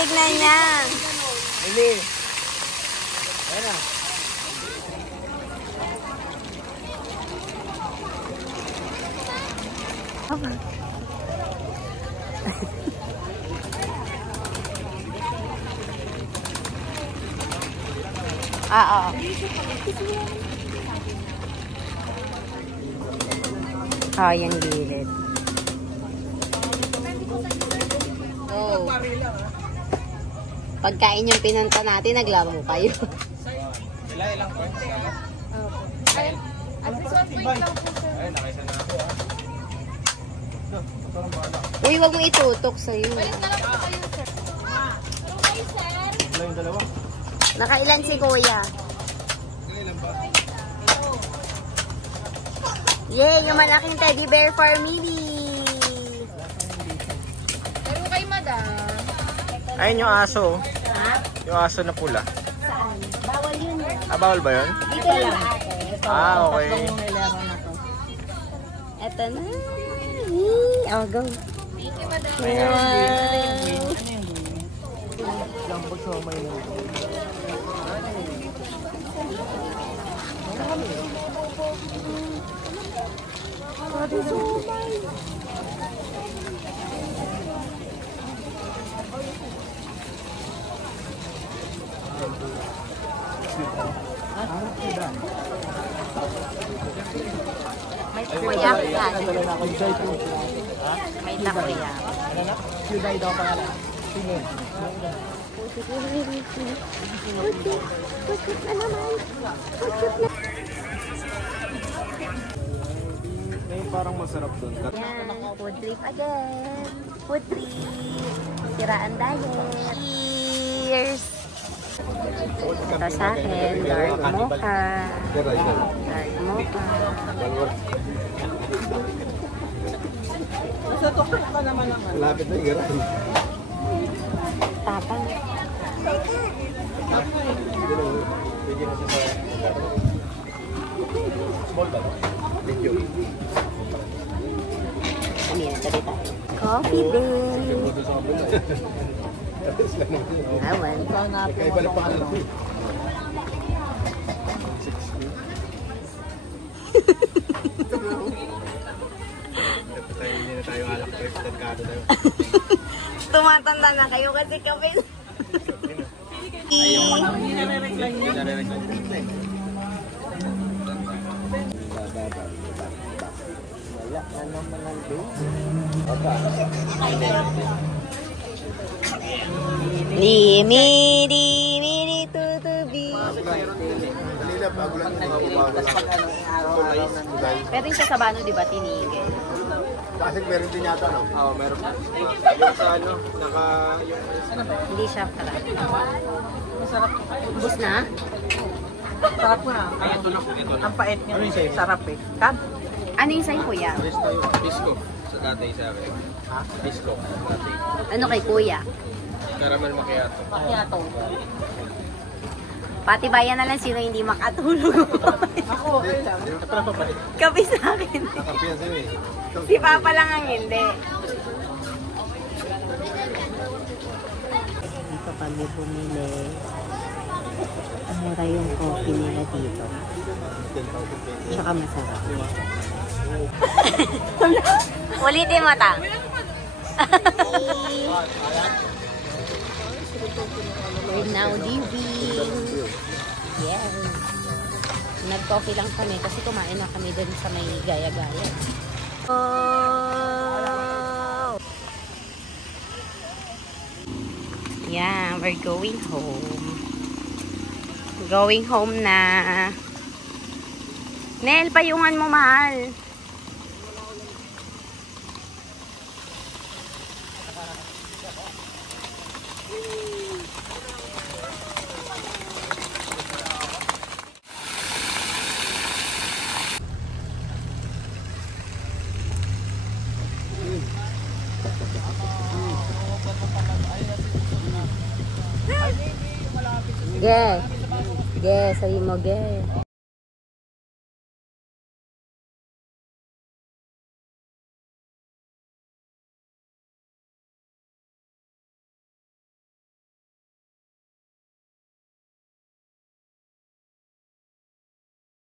tignan niya. Lili. Ayan na. Oo. Oh, yung gilid. Oh. Pagkain yung pinunta natin, naglaro kayo. Ilang point? At least 1 point lang po, sir. Ay, nakisa na ako Uy, wag mo itutok sa'yo. Balik na lang po kayo, sir. Okay, sir. Wala yung dalawa. Nakailan si kuya? Ilan ba? Yay! Yung malaking teddy bear for Mili! Pero kay madam. Ayun yung aso. Ha? Yung aso na pula. Saan? Bawal yun. Ah, bawal ba yun? Dito lang ate. Ito, Ah, okay. tatlong yung ilaro na to. Eto na. Yee! Oh, go. Thank you, madam. Wow! May takoyak yan. May takoyak. Hyundai daw pangalan. May parang masarap doon. Yan, food trip again. Food trip. Siraan diet. Cheers! Ito sa akin, dark mocha. Dark mocha. Lapit na igaran. Tapang. Pwede na siya sa... Small ba? Medyo. Ano yan? Sabi tayo. Coffee day. Awan. Kaiba na pangalan ko. Hindi na tayo alak ko. Tagkado tayo. Tumatanda na kayo kasi kami. Wala na naman ang Limi, tutubi. Pero yung sa Sabano, di ba, tinigil? Kasi meron din yata, no? Oo, meron. Yung sa ano, Hindi siya pala. Ubus na? Sarap na. Ang pait niya. Sarap eh. Kan? Ano yung sa'yo, kuya? Disco. Sa tatay sa akin. Disco. Tatay. Ano kay kuya? Caramel macchiato. Macchiato. Pati bayan na lang sino hindi makatulog. Ako, okay lang. Kapi sa akin. Nakapiyan sa'yo eh. Si Papa lang ang hindi. Dito kami bumili. Mura yung coffee nila dito. Tsaka masarap. Ulitin mo ta. We're now leaving. Yes. Nag-coffee lang kami kasi kumain na kami dun sa may gaya-gaya. Oh! Yeah, we're going home. Going home na. Nel, payungan mo, mahal. Ge. Ge, sabi mo, ge.